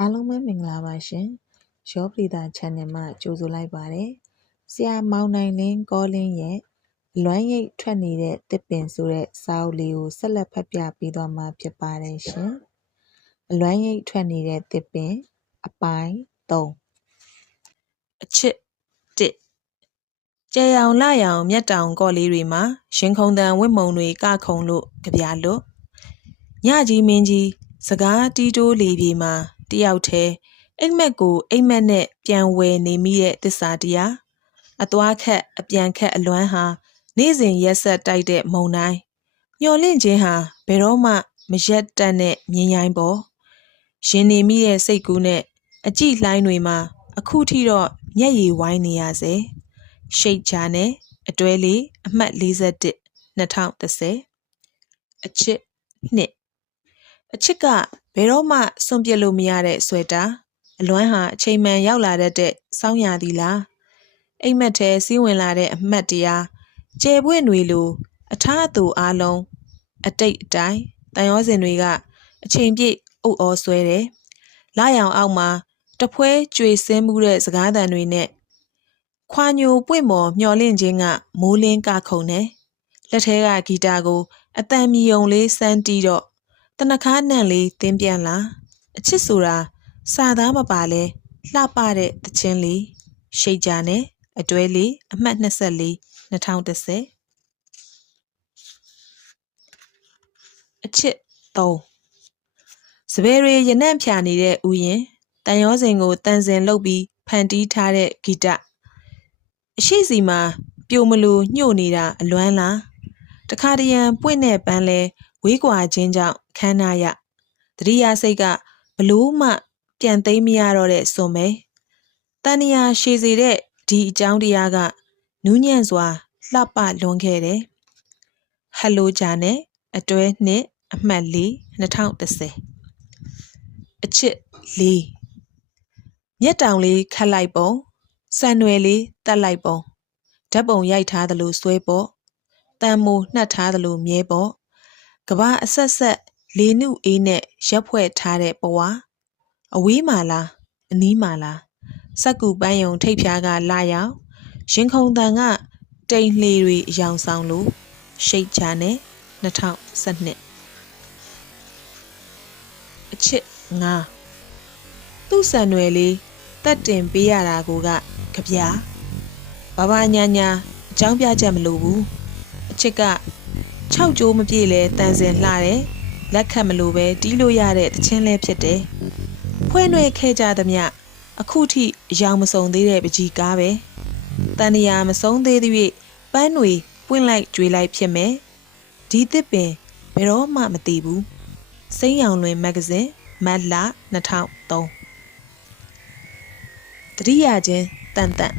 အားလုံးပဲမင်္ဂလာပါရှင်။ရောပလီတာ channel မှာကြိုဆိုလိုက်ပါတယ်။ဆရာမောင်နိုင်လင်းကောလင်းရဲ့အလွမ်းရိပ်ထွက်နေတဲ့တစ်ပင်ဆိုတဲ့စာအုပ်လေးကိုဆက်လက်ဖတ်ပြပေးသွားမှာဖြစ်ပါတယ်ရှင်။အလွမ်းရိပ်ထွက်နေတဲ့တစ်ပင်အပိုင်း3အချစ်တစ်ကြဲရောင်လရောင်မျက်တောင်ကော့လေးတွေမှာရှင်ခုံတန်ဝတ်မုံတွေကခုံလို့ကြပြလွတ်ညကြီးမင်းကြီးစကားတီးတိုးလေပြေမှာ တယောက်တည်းအိမ်မက်ကိုအိမ်မက်နဲ့ပြန်ဝယ်နေမိတဲ့သစ္စာတရားအသွားခက်အပြန်ခက်အလွမ်းဟာနေ့စဉ်ရက်ဆက်တိုက်တဲ့မုံတိုင်းညှော်လင့်ခြင်းဟာဘယ်တော့မှမရက်တတ်တဲ့မြင်းရိုင်းပေါ်ရှင်နေမိတဲ့စိတ်ကူးနဲ့အကြည့်လှိုင်းတွေမှာအခုထိတော့မျက်ရည်ဝိုင်းနေရစေရှိတ်ချာနဲ့အတွဲလေးအမှတ်41 2010အချစ်နှစ်အချစ်က ဘယ်တော့မှစွန့်ပစ်လို့မရတဲ့ဆွဲတာအလွမ်းဟာအချိန်မှန်ရောက်လာတတ်တဲ့စောင်းရသည်လားအိမ်မက်ထဲစီးဝင်လာတဲ့အမှတ်တရားကျေပွင့်တွေလိုအထားအသူအားလုံးအတိတ်အတိုင်းတန်ရောစင်တွေကအချိန်ပြည့်အုပ်အော်ဆွဲတယ်လာရောင်အောက်မှာတပွဲကြွေစင်းမှုတဲ့စကားသံတွေနဲ့ခွာညိုပွင့်မော်မျော်လင့်ခြင်းကမိုးလင်းကခုန်တယ်လက်ထဲကဂီတာကိုအတန်မြည်ုံလေးစမ်းတီးတော့ တနခါနန့်လေးတင်းပြန်လာအချစ်ဆိုတာစာသားမပါလဲလှပတဲ့တခြင်းလေးရှိတ်ကြနဲ့အတွဲလေးအမှတ်24 2010အချစ်3စပယ်ရီရနံ့ဖြာနေတဲ့ဥယျင်တန်ရောစင်ကိုတန်စင်လုပ်ပြီးဖန်တီးထားတဲ့ဂီတအရှိစီမှာပြိုမလို့ညှို့နေတာအလွမ်းလားတခါတရံပွင့်တဲ့ပန်းလဲဝေးကွာခြင်းကြောင့် ခန်းနာရတတိယစိတ်ကဘလို့မှ ပြန်သိမ်းမရတော့တဲ့စွန်မဲတန်ရာရှည်စေတဲ့ဒီအကြောင်းတရားကနူးညံ့စွာလှပလွန်ခဲ့တယ်ဟယ်လိုဂျာနဲ့အတွဲနှစ်အမှတ်၄2010အချစ်၄မျက်တောင်လေးခတ်လိုက်ပုံစံွယ်လေးတက်လိုက်ပုံဓာတ်ပုံရိုက်ထားသလိုဆွဲပေါ့တန်မိုနှက်ထားသလိုမြဲပေါ့ကဘာအဆက်ဆက် လေနုအေးနဲ့ရက်ဖွဲ့ထားတဲ့ဘဝအဝေးမှာလားအနီးမှာလားစက်ကူပန်းယုံထိတ်ဖြားကလာရောက်ရင်ခုန်တန်ကတိမ်လှေတွေအယောင်ဆောင်လို့ရှိတ်ချာနဲ့2012အချစ်ငါသူ့ဆန်ွယ်လေးတက်တင်ပေးရတာကိုကကြပြဘာဘာညာညာအကြောင်းပြချက်မလိုဘူးအချစ်က6ကြိုးမပြည့်လဲတန်စင်လှတယ် လက်ခတ်မလို့ပဲတီးလို့ရတဲ့တခြင်းလဲဖြစ်တယ်ဖွဲ့နှွဲခဲ့ကြသမျှအခုထိအယောင်မစုံသေးတဲ့ပကြီးကားပဲတန်တရာမစုံသေးသည့်ပန်းတွေပွင့်လိုက်ကြွေလိုက်ဖြစ်မယ်ဒီသစ်ပင်ဘယ်တော့မှမတည်ဘူးစိမ့်ရောင်လွင်မဂ္ဂဇင်းမတ်လ2003တတိယချင်းတန်တန်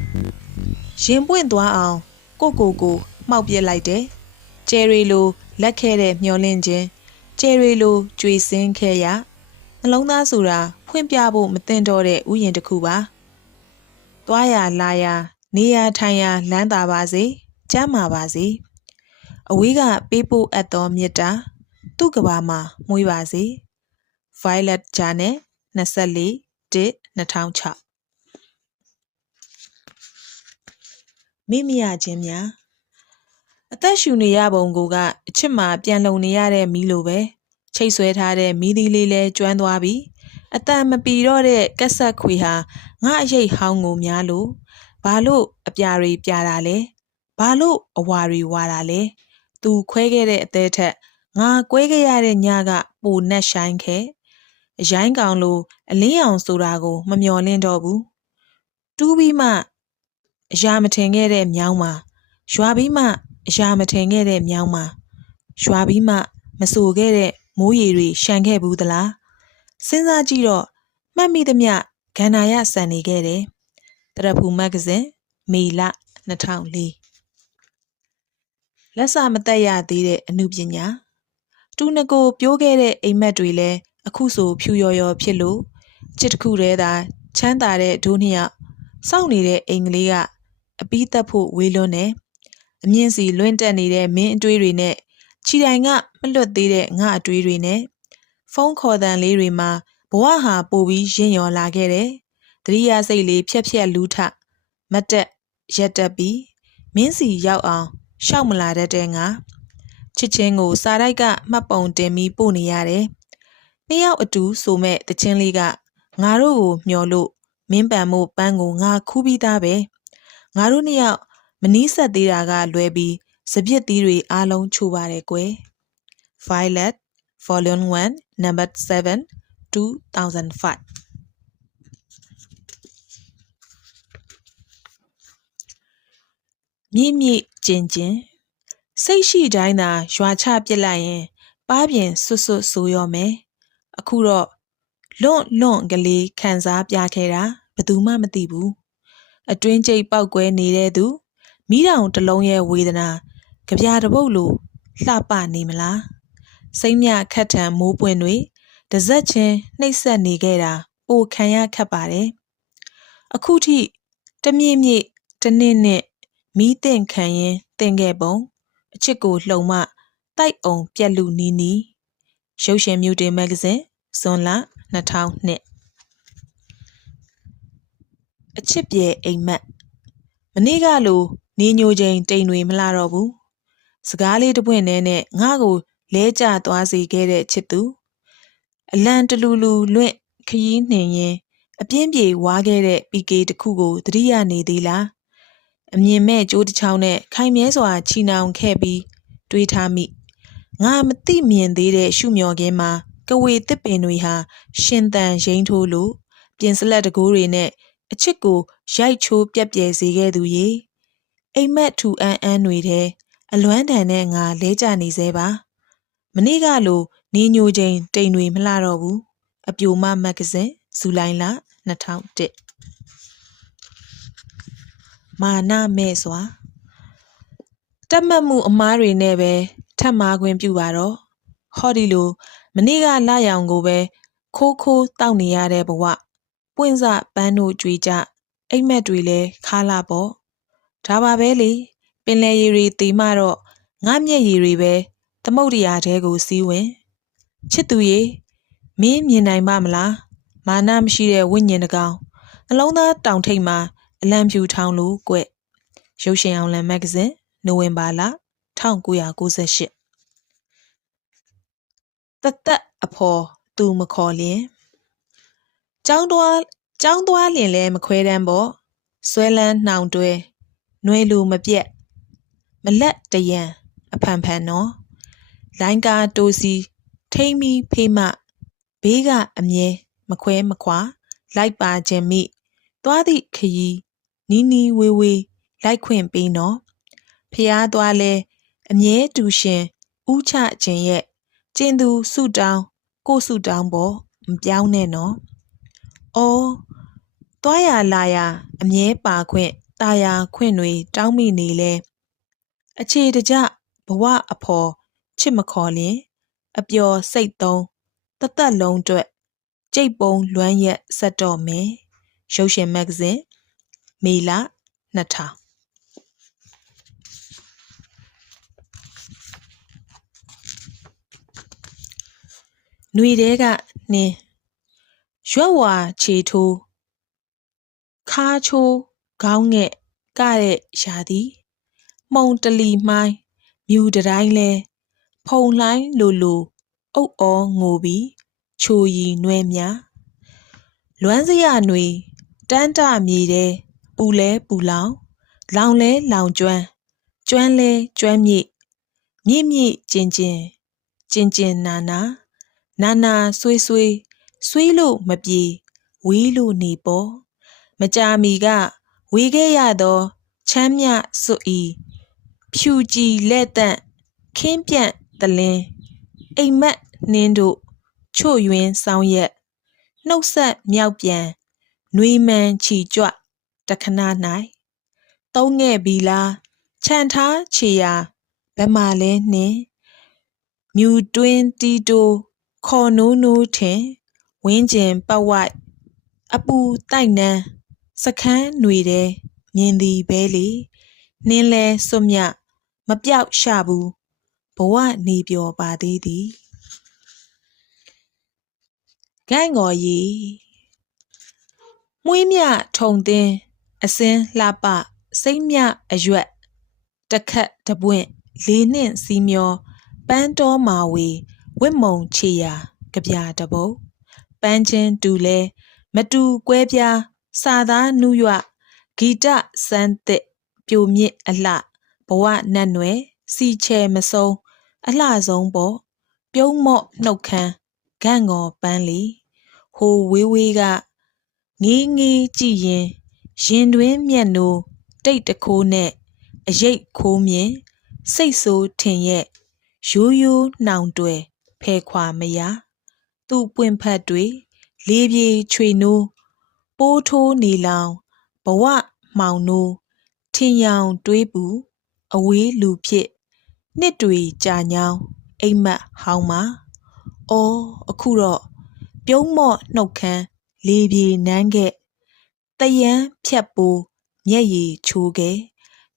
ရင်ပွင့်သွားအောင်ကိုကိုကိုမှောက်ပြစ်လိုက်တယ်ကျယ်ရီလိုလက်ခဲတဲ့မျောလင့်ခြင်း ကျယ်ရီလိုကြွေစင်းခဲ့ရနှလုံးသားဆိုတာဖွင့်ပြဖို့မသင့်တော့တဲ့ဥယျာဉ်တစ်ခုပါသွားရလာရနေရထိုင်ရလမ်းသာပါစေကျမ်းမာပါစေအဝေးကပေးပို့အပ်သောမေတ္တာသူ့ကဘာမှာမွေးပါစေ Violet Journal 24 2006မိမရခြင်းများ အသက်ရှူနေရပုံကိုကအချစ်မှာပြန်လုံနေရတဲ့မီးလိုပဲချိတ်ဆွဲထားတဲ့မီးသီးလေးလဲကျွမ်းသွားပြီအတန်မပီတော့တဲ့ကက်ဆက်ခွေဟာငါအရေးဟောင်းကိုများလို့ဘာလို့အပြာတွေပြာတာလဲဘာလို့အဝါတွေဝါတာလဲသူခွဲခဲ့တဲ့အသေးထက်ငါကွဲခဲ့ရတဲ့ညကပိုနက်ဆိုင်ခဲ့အရိုင်းကောင်လိုအလင်းအောင်ဆိုတာကို မမျော်လင့်တော့ဘူးတူးပြီးမှအရာမထင်ခဲ့တဲ့မြောင်းမှာရွာပြီးမှ အရာမထင်ခဲ့တဲ့မြောင်းမှာရွာပြီးမှမဆူခဲ့တဲ့မိုးရေတွေရှန်ခဲ့ဘူးသလားစဉ်းစားကြည့်တော့မှတ်မိသမျှဂန္ဓာရဆန်နေခဲ့တယ်တရဖူမဂ္ဂဇင်းမေလ2004လက်စာမတက်ရသေးတဲ့အမှုပညာတူနကိုပြိုးခဲ့တဲ့အိမ်မက်တွေလည်းအခုဆိုဖြူရော်ရော်ဖြစ်လို့ချစ်တစ်ခုတည်းသာချမ်းသာတဲ့ဒိုးနှစ်ယောက်စောင့်နေတဲ့အိမ်ကလေးကအပီးသက်ဖို့ဝေးလွန်းတယ် အမြင့်စီလွင့်တက်နေတဲ့မင်းအတွေးတွေနဲ့ခြိတိုင်ကမလွတ်သေးတဲ့ငါအတွေးတွေနဲ့ဖုန်းခေါ်တန်လေးတွေမှာဘဝဟာပိုပြီးရင့်ရော်လာခဲ့တယ်တတိယစိတ်လေးဖြက်ဖြက်လူးထမတ်တက်ရက်တက်ပြီးမင်းစီရောက်အောင်ရှောက်မလာတတ်တဲ့ငါချစ်ချင်းကိုစာရိုက်ကမှတ်ပုံတင်ပြီးပို့နေရတယ်နှစ်ယောက်အတူဆိုမဲ့တချင်းလေးကငါတို့ကိုမျောလို့မင်းပန်မို့ပန်းကိုငါခူးပြီးသားပဲငါတို့နှစ်ယောက် မနီးဆက်သေးတာကလွဲပြီးစပြစ်သီးတွေအားလုံးချိုပါတယ်ကွယ် Violet Volume 1 Number 7 2005 မြင့်မြင့်ကျင်ကျင်စိတ်ရှိတိုင်းသာရွာချပစ်လိုက်ရင်ပါးပြင်ဆွတ်ဆွတ်ဆိုရောမယ်အခုတော့လွန့်လွန့်ကလေးခံစားပြခဲ့တာဘယ်သူမှမသိဘူးအတွင်းကျိတ်ပောက်ကွဲနေတဲ့သူ မိတောင်တစ်လုံးရဲ့ဝေဒနာကြပြတပုတ်လိုလှပနေမလားစိမ့်မြခတ်ထန်မိုးပွင့်တွေတစက်ချင်းနှိပ်စက်နေခဲ့တာပိုခံရခက်ပါတယ်အခုထိတမြင့်မြင့်တနစ်နဲ့မီးတင့်ခံရင်တင်ခဲ့ပုံအချစ်ကိုလှုံမတိုက်အောင်ပြက်လူနီးနီးရုပ်ရှင်မျိုးတင်မဂ္ဂဇင်းဇွန်လ2002အချစ်ပြေအိမ်မက်မနေ့ကလို နေညိုချိန်တိမ်တွေမလာတော့ဘူးစကားလေးတစ်ပွင့်နဲ့နဲ့ငါ့ကိုလဲကျသွားစေခဲ့တဲ့ချစ်သူအလံတလူလူလွင့်ခရီးနှင်ရင်အပြင်းပြေဝါခဲ့တဲ့ပီကေတစ်ခုကိုသတိရနေသေးလားအမြင်မဲ့ကြိုးတစ်ချောင်းနဲ့ခိုင်မြဲစွာချီနှောင်ခဲ့ပြီးတွေးထားမိငါမသိမြင်သေးတဲ့ရှုမျော်ခင်းမှာကဝေတစ်ပင်တွေဟာရှင်သန်ရိမ့်ထိုးလို့ပြင်စလက်တကိုးတွေနဲ့အချစ်ကိုရိုက်ချိုးပြက်ပြဲစေခဲ့သူရေ အိမ်မက်ထူအန်းအန်းတွေတဲ့အလွမ်းတန်နဲ့ငါလဲကျနေသေးပါမနေ့ကလိုနေညိုချိန်တိမ်တွေမလှတော့ဘူးအပြိုမမဂ္ဂဇင်းဇူလိုင်လ2001မာနမဲ့စွာတက်မှတ်မှုအမားတွေနဲ့ပဲထပ်မာခွင့်ပြုပါတော့ဟောဒီလိုမနေ့ကလာရောင်ကိုပဲခိုးခိုးတောက်နေရတဲ့ဘဝပွင့်စပန်းတို့ကြွေကြအိမ်မက်တွေလဲခါလာပေါ့ ဒါပါပဲလေပင်လေရီတွေတီမှတော့ငါမျက်ရည်တွေပဲသမုတ်တရားတဲကိုစီးဝင်ချစ်သူရေမင်းမြင်နိုင်ပါမလားမာနမရှိတဲ့ဝိညာဉ်တကောင်နှလုံးသားတောင်ထိပ်မှာအလံဖြူထောင်လို့ကွရုပ်ရှင်အောင်လံမဂ္ဂဇင်းနိုဝင်ဘာလ1998တသက်အဖော်သူမခေါ်လျင်ចောင်းသွားចောင်းသွားလျင်လဲမခွဲတမ်းပေါ့ဆွဲလန်းနှောင်တွဲ နှွေလူမပြက်မလက်တရံအဖန်ဖန်နော်လိုင်းကားတိုးစီထိမ့်မီဖေးမဘေးကအမြဲမခွဲမခွာ လိုက်ပါခြင်းမိသွားသည့်ခရီးနီးနီးဝေးဝေးလိုက်ခွင့်ပေးနော်ဖျားသွားလဲအမြဲတူရှင်ဥချခြင်းရဲ့ကျင်သူဆုတောင်းကိုဆုတောင်းပေါ်မပြောင်းနဲ့နော်။အော်သွားရလာရအမြဲပါခွင့် တာယာခွင့်တွေတောင်းမိနေလဲအခြေတကြဘဝအဖော်ချစ်မခေါ်လျင်အပျော်စိတ်သုံးတသက်လုံးအတွက်ကြိတ်ပုံလွမ်းရက်ဆက်တော့မယ်ရုပ်ရှင်မဂ္ဂဇင်းမေလ2000ຫນွေတဲကနှင်းရွက်ဝါခြေထိုးခါချိုး ခေါင်းငဲ့ကတဲ့ရာသီမှုံတလီမှိုင်းမြူတတိုင်းလဲဖုံလှိုင်းလိုလိုအုပ်အောငိုပြီးချိုရီနွဲမြလွမ်းစရຫນွေတန်းတမြေတဲ့ပူလဲပူလောင်လောင်လဲလောင်ကျွမ်းကျွမ်းလဲကျွမ်းမြေ့မြင့်မြင့်ကျင်ကျင်ကျင်ကျင်နာနာနာနာဆွေးဆွေးဆွေးလို့မပြေဝေးလို့နေပေါ်မကြာမီက ဝေခဲ့ရသောချမ်းမြစွဤဖြူကြည်လက်တန့်ခင်းပြန့်တလင်းအိမ်မက်နှင်းတို့ချို့ယွင်းဆောင်ရက်နှုတ်ဆက်မြောက်ပြန်နှွေမှန်ချီကြွတခဏ၌သုံးခဲ့ပြီလားခြံထားချေရာဘယ်မှာလဲနှင်းမြူတွင်းတီတိုခေါ်နိုးနိုးထင်ဝင်းကျင်ပတ်ဝိုက်အပူတိုက်နှန်း စခန်းຫນွေတဲ့မြင်သည်ပဲလေနှင်းလဲစွမြမပြောက်ရှဘူးဘဝနေပျော်ပါသေးသည်ဂန့်ငေါ်ရီမွေးမြထုံသင်းအစင်းလှပစိတ်မြအရွက်တခတ်တပွင့်လေးနှင့်စီးမျောပန်းတော်မာဝေဝစ်မုံချေရာကြပြတပုတ်ပန်းချင်းတူလဲမတူကွဲပြား စာသားနုရွဂီတစမ်းသစ်ပြိုမြင့်အလှဘဝနတ်နွယ်စီချဲမဆုံးအလှဆုံးပေါ့ပြုံးမော့နှုတ်ခမ်းဂန့်ငေါ်ပန်းလီဟိုဝေးဝေးကငေးငေးကြည့်ရင်ရင်တွင်မျက်နိုးတိတ်တခိုးနဲ့အရိတ်ခိုးမြင်စိတ်ဆိုးထင်ရဲ့ရိုးရိုးနှောင်တွယ်ဖဲခွာမရသူ့ပွင့်ဖက်တွေလေးပြေချွေနိုး ပိုးထိုးနေလောင်ဘဝမှောင်နိုးထင်ရောင်တွေးပူအဝေးလူဖြစ်နှစ်တွေကြာညောင်းအိမ်မက်ဟောင်းမှာအော်အခုတော့ပြုံးမော့နှုတ်ခမ်းလေးပြေနန်းခဲ့တယန်းဖြတ်ပိုးမျက်ရည်ချိုးခဲ့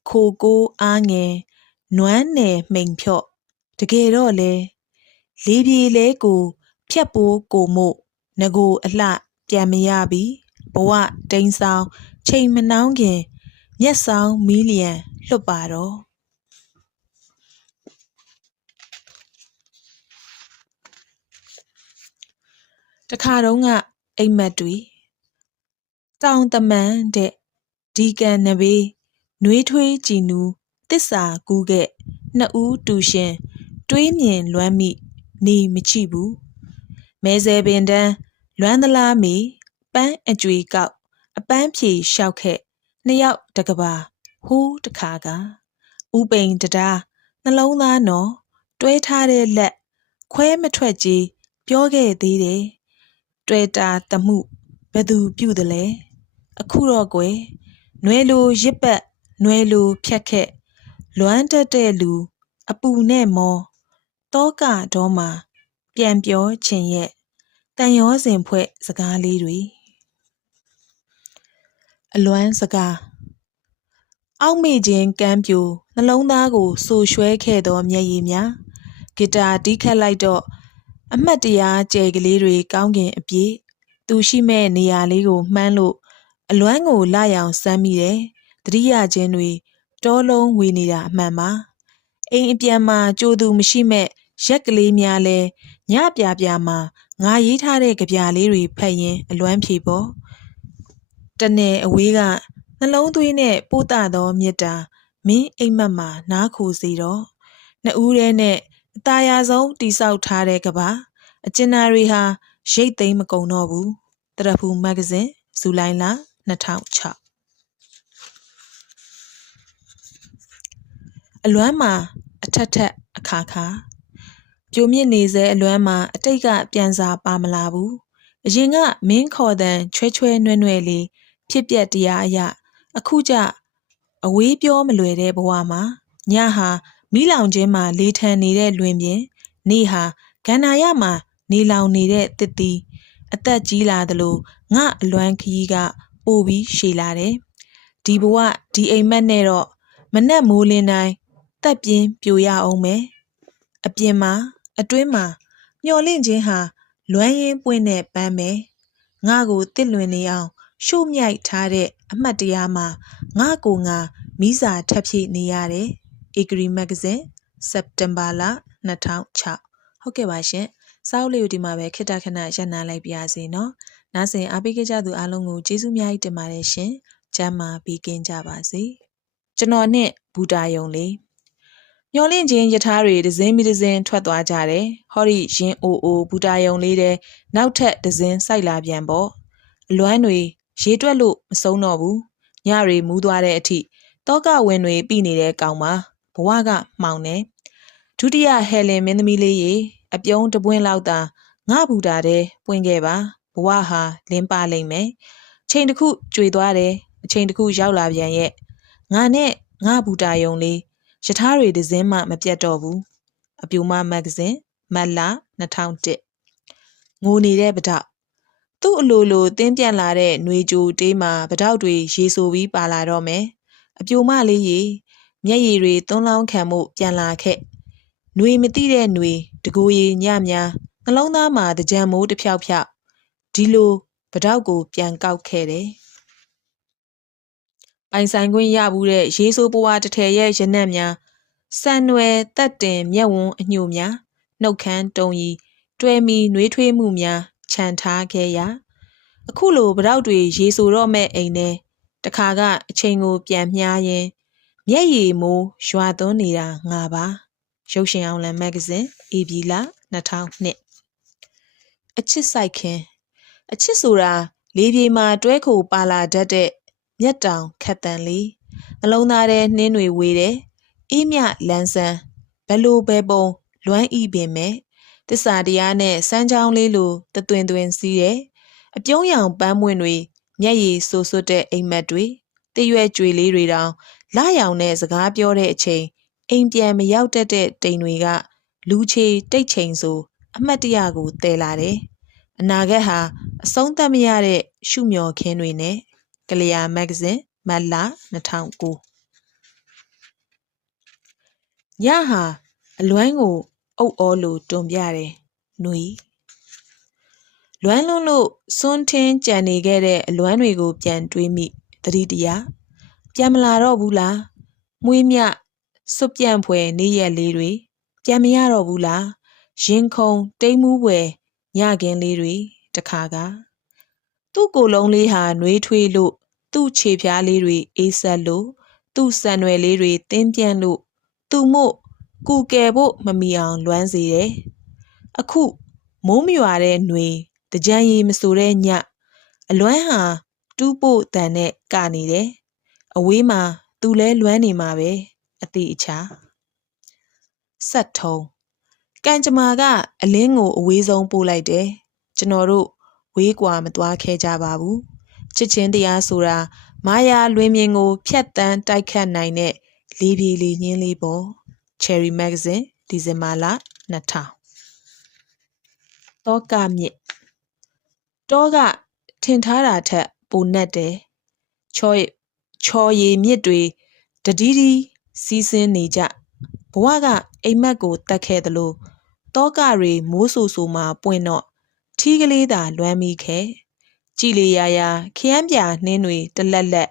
ခိုကိုးအားငယ်နွမ်းနယ်မှိန်ဖြော့တကယ်တော့လေလေးပြေလဲကို ဖြတ်ပိုးကိုမို့ငကိုအလှပြန်မရပြီ ဘဝတိန်ဆောင်ချိန်မနှောင်းခင်မျက်ဆောင်မီလီယံလွတ်ပါတော့တခါတုန်းကအိမ်မက်တွေတောင်တမန်တဲ့ဒီကန်နဘေးနှွေးထွေးကြည်နူးတစ္ဆာကူးခဲ့နှစ်ဦးတူရှင် တွေးမြင်လွမ်းမိနေမချိဘူးမဲဆယ်ပင်တန်းလွမ်းသလားမီ ပန်းအကြွေကောက်အပန်းဖြေလျှောက်ခဲ့နှစ်ယောက်တကဘာဟိုးတခါကဥပိန်တတားနှလုံးသားနော်တွဲထားတဲ့လက်ခွဲမထွက်ကြီးပြောခဲ့သေးတယ်တွေ့တာတမှုဘယ်သူပြုတ်တယ်လဲအခုတော့ကွယ်နွယ်လိုရစ်ပတ်နွယ်လိုဖြတ်ခက်လွမ်းတက်တဲ့လူ အပူနဲ့မောတောကတော့မှပြန်ပြောချင်ရဲ့တန်ရောစင်ဖွဲ့စကားလေးတွေ အလွမ်းစကားအောက်မေ့ခြင်းကမ်းပြိုနှလုံးသားကိုဆူရွှဲခဲ့သောမျက်ရည်များဂီတာတီးခတ်လိုက်တော့အမှတ်တရကြဲကလေးတွေကောင်းကင်အပြည့်သူရှိမဲ့နေရာလေးကိုမှန်းလို့အလွမ်းကိုလာရောင်စမ်းမိတယ်တတိယချင်းတွေတောလုံးဝေနေတာအမှန်ပါအိမ်အပြန်မှာကြိုသူမရှိမဲ့ရက်ကလေးများလဲညပြပြမှာငါရေးထားတဲ့ကြပြလေးတွေဖတ်ရင်အလွမ်းဖြေပေါ် တနေ့အဝေးကနှလုံးသွေးနဲ့ပို့တာသောမေတ္တာမင်းအိမ်မက်မှာနားခိုစီတော့နှစ်ဦးတည်းနဲ့အตาရဆုံးတိဆောက်ထားတဲ့ကဘာအကျဉ်းသားတွေဟာရိတ်သိမ်းမကုန်တော့ဘူးတရဖူမဂ္ဂဇင်းဇူလိုင်လ2006အလွမ်းမှာအထက်ထက်အခါခါပြိုမြင့်နေစေအလွမ်းမှာအတိတ်ကပြန်စာပါမလာဘူးအရင်ကမင်းခေါ်တန်ချွဲချွဲနွဲ့နွဲ့လေး ဖြစ်ပျက်တရားအရအခုကျအဝေးပြောမလွယ်တဲ့ဘဝမှာညဟာမိလောင်ခြင်းမှာလေထန်နေတဲ့လွင်ပြင်နေဟာကန္နာရမှာနေလောင်နေတဲ့တစ်တီအသက်ကြီးလာသလိုငါအလွမ်းခရီးကပိုပြီးရှည်လာတယ်ဒီဘဝဒီအိမ်မက်နဲ့တော့မနဲ့မိုးလင်းတိုင်းတက်ပြင်းပြိုရအောင်မယ်အပြင်မှာအတွင်းမှာမျော်လင့်ခြင်းဟာလွမ်းရင်ပွင့်တဲ့ပန်းပဲငါကိုတစ်လွင်နေအောင် ရှို့မြိုက်ထားတဲ့အမှတ်တရမှာငါကိုငါမိစာထပ်ဖြည့်နေရတယ်ဧကရီမဂ္ဂဇင်းစက်တင်ဘာလ2006ဟုတ်ကဲ့ပါရှင်စာအုပ်လေးကိုဒီမှာပဲခိတ္တခဏရပ်နားလိုက်ပါရစေနော်နားဆင်အားပေးကြသူအားလုံးကိုကျေးဇူးများကြီးတင်ပါတယ်ရှင်ကျမ်းမာပြီးကင်းကြပါစေကျွန်တော်နဲ့ဘူတာယုံလေးမျောလင့်ခြင်းယထာတွေဒဇင်းမိဒဇင်းထွက်သွားကြတယ်ဟောဒီရင်အိုအိုဘူတာယုံလေးတဲ့နောက်ထပ်ဒဇင်းစိုက်လာပြန်ပေါ့အလွမ်းတွေ ရေတွက်လို့မဆုံးတော့ဘူးညတွေမူးသွားတဲ့အထိတောကဝင်တွေပြီနေတဲ့ကောင်မှာဘဝကမှောင်နေဒုတိယဟယ်လင်မင်းသမီးလေးရေအပြုံးတပွင့်လောက်သာငါဘူတာတဲ့ပွင့်ခဲ့ပါဘဝဟာလင်းပါလိမ့်မယ်ချိန်တစ်ခုကြွေသွားတယ်အချိန်တစ်ခုရောက်လာပြန်ရဲ့ငါနဲ့ငါဘူတာယုံလေးရထားတွေဒဇင်းမှမပြတ်တော့ဘူးအပြူမမဂ္ဂဇင်းမတ်လ2001ငိုနေတဲ့ပဒေါက် သူ့အလိုလိုတင်းပြန့်လာတဲ့နှွေကြိုတေးမှာပတောက်တွေရေဆိုပြီးပါလာတော့မယ်အပြိုမလေးရေမျက်ရည်တွေသွန်းလောင်းခံမှုပြန်လာခဲ့နှွေမတိတဲ့နှွေတကိုယ်ရည်ညများနှလုံးသားမှာတကြံမိုးတစ်ဖြောက်ဖြောက်ဒီလိုပတောက်ကိုပြန်ကောက်ခဲ့တယ်ပိုင်ဆိုင်ခွင့်ရဘူးတဲ့ရေဆိုးပွားတထည်ရဲ့ရနက်များစံွယ်တက်တင်မျက်ဝန်းအညို့များနှုတ်ခမ်းတုံကြီးတွဲမီနှွေးထွေးမှုများ ခြံထားခဲ့ရာအခုလိုပတောက်တွေရေဆိုတော့မဲ့အိမ်နဲ့တခါကအချိန်ကိုပြန်မြားရင်မျက်ရည်မိုးရွာသွန်းနေတာငါပါရုပ်ရှင်အောင်လံမဂ္ဂဇင်းဧပြီလ2002အချစ်ဆိုင်ခင်အချစ်ဆိုတာလေးပြေမှာတွဲခိုပါလာတတ်တဲ့မျက်တောင်ခက်တန်လေးအလုံးသားတဲ့နှင်းတွေဝေးတယ်အေးမြလန်းဆန်းဘလို့ပဲပုံလွမ်းဤပင်မဲ့ တစ္ဆာတရားနဲ့စမ်းချောင်းလေးလိုတသွင်သွင်စီးတယ်အပြုံးရောင်ပန်းမွင့်တွေမျက်ရည်ဆူဆွတ်တဲ့အိမ်မက်တွေတရွဲ့ကြွေလေးတွေတောင်လာရောင်နဲ့စကားပြောတဲ့အချိန်အိမ်ပြန်မရောက်တတ်တဲ့တိမ်တွေက လူချေတိတ်ချိန်ဆိုအမှတ်တရကိုတည်လာတယ်အနာဂတ်ဟာအဆုံးသတ်မရတဲ့ရှုမျော်ခင်းတွေနဲ့ကလျာမဂ္ဂဇင်းမတ်လ2009ညဟာအလွမ်းကို အုပ်အောလိုတွန်ပြတယ်။နှွေလွမ်းလွန်းလို့စွန်းထင်းကြံနေခဲ့တဲ့အလွမ်းတွေကိုပြန်တွေးမိသတိတရားပြန်မလာတော့ဘူးလားမွေးမြစွတ်ပြန့်ဖွယ်နေရက်လေးတွေပြန်မရတော့ဘူးလားရင်ခုန်တိမ်မှုွယ်ညကင်းလေးတွေတခါကသူ့ကိုယ်လုံးလေးဟာနှွေးထွေးလို့သူ့ခြေဖျားလေးတွေအေးဆက်လို့သူ့ဆံွယ်လေးတွေတင်းပြန့်လို့သူမို့ ကူကယ်ဖို့မမီအောင်လွမ်းစေတယ်အခုမိုးမရွာတဲ့ຫນွေတကြံရီမဆိုတဲ့ညအလွမ်းဟာတူးပို့တန်နဲ့ကနေတယ်အဝေးမှာသူလဲလွမ်းနေမှာပဲအတိအချာဆက်ထုံးကံကြမ္မာကအလင်းကိုအဝေးဆုံးပို့လိုက်တယ်ကျွန်တော်တို့ဝေးကွာမသွားခဲ့ကြပါဘူးချစ်ချင်းတရားဆိုတာမာယာလွင်မြင်ကို ဖြတ်တန်းတိုက်ခတ်နိုင်တဲ့လေးပြေလေးညင်းလေးပေါ့ Cherry Magazine ဒီဇင်ဘာလ2000တောကမြစ်တောကထင်ထားတာထက်ပိုနက်တယ်ချောချော်ရည်မြစ်တွေတတိဒီစီးဆင်းနေကြဘဝကအိမ်မက်ကိုတတ်ခဲ့သလိုတောကတွေမိုးဆူဆူမှပွင့်တော့ထီးကလေးသာလွမ်းမိခဲ့ကြည်လီယာယာခရမ်းပြနှင်းတွေတလက်လက်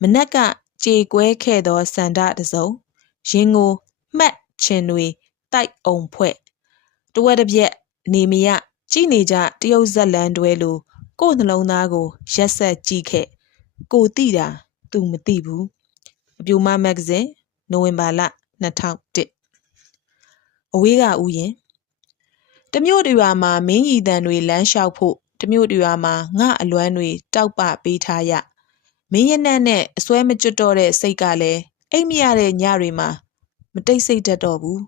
မနက်ကကြေကွဲခဲ့သောစန္ဒတစုံရင်ကို မှတ်ချင်တွေတိုက်အောင်ဖွဲ့တဝက်တစ်ပြက်နေမရကြည်နေကြတရုတ်ဇက်လန်တွဲလိုကို့နှလုံးသားကိုရက်ဆက်ကြည့်ခဲ့ကိုတိတာသူမသိဘူးအပြူမမဂ္ဂဇင်းနိုဝင်ဘာလ2001အဝေးကဥယင်တမျိုးတရွာမှာမင်းရီတန်တွေလမ်းလျှောက်ဖို့တမျိုးတရွာမှာငါအလွမ်းတွေတောက်ပပေးထားရမင်းရနက်နဲ့အစွဲမကျွတ်တော့တဲ့စိတ်ကလည်းအိမ်မရတဲ့ညတွေမှာ မတိတ်ဆိတ်တတ်တော့ဘူး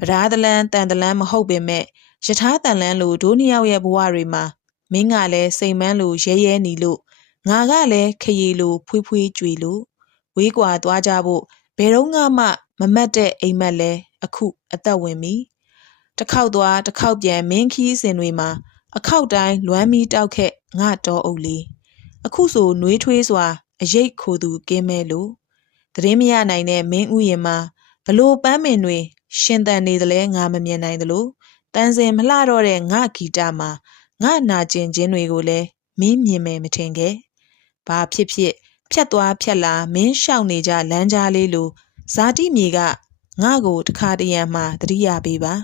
ဗရာဒလန်တန်တလန်မဟုတ်ပင်မဲ့ယထာတန်လန်လိုဒိုးနှစ်ယောက်ရဲ့ဘဝတွေမှာမင်းကလည်းစိန်မန်းလိုရဲရဲနီလို့ငါကလည်းခရီလိုဖွေးဖွေးကြွေလို့ဝေးကွာသွားကြဖို့ဘယ်တော့မှမမတ်တဲ့အိမ်မက်လဲအခုအသက်ဝင်ပြီတစ်ခေါက်သွားတစ်ခေါက်ပြန်မင်းခီးစင်တွေမှာအခောက်တိုင်းလွမ်းမီတောက်ခက်ငါတော်အုပ်လေးအခုဆိုနှွေးထွေးစွာအရိတ်ခိုသူကင်းမဲလို့သတင်းမရနိုင်တဲ့မင်းဥယျာဉ်မှာ ဘလို့ပန်းမင်တွေရှင်တန်နေသလဲငါမမြင်နိုင်သလိုတန်စင်မလှတော့တဲ့ငါဂီတမှာငါနာကျင်ခြင်းတွေကိုလည်းမင်းမြင်မယ်မထင်ခဲ့ဘာဖြစ်ဖြစ်ဖြတ်သွားဖြတ်လာမင်းရှောက်နေကြလမ်းကြားလေးလိုဇာတိမြေကငါ့ကိုတခါတရံမှသတိရပေးပါ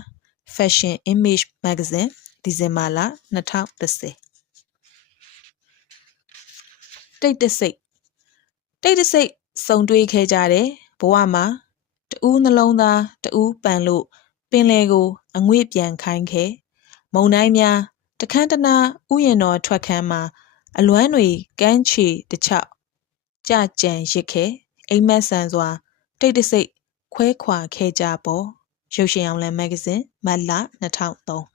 Fashion Image Magazine ဒီဇင်ဘာလ2010တိတ်တဆိတ်တိတ်တဆိတ်စုံတွေးခဲ့ကြတယ်ဘဝမှာ တူးနှလုံးသားတူးပန်လို့ပင်လေကိုအငွေ့ပြန်ခိုင်းခဲ့မုံတိုင်းများတခန်းတနာဥယျာဉ်တော်ထွက်ခန်းမှာအလွမ်းတွေကမ်းခြေတစ်ချောက်ကြကြံရစ်ခဲအိမ်မက်ဆန်စွာ တိတ်တဆိတ်ခွဲခွာခဲ့ကြပေါ့ရုပ်ရှင်အောင်လံမဂ္ဂဇင်းမတ်လ2003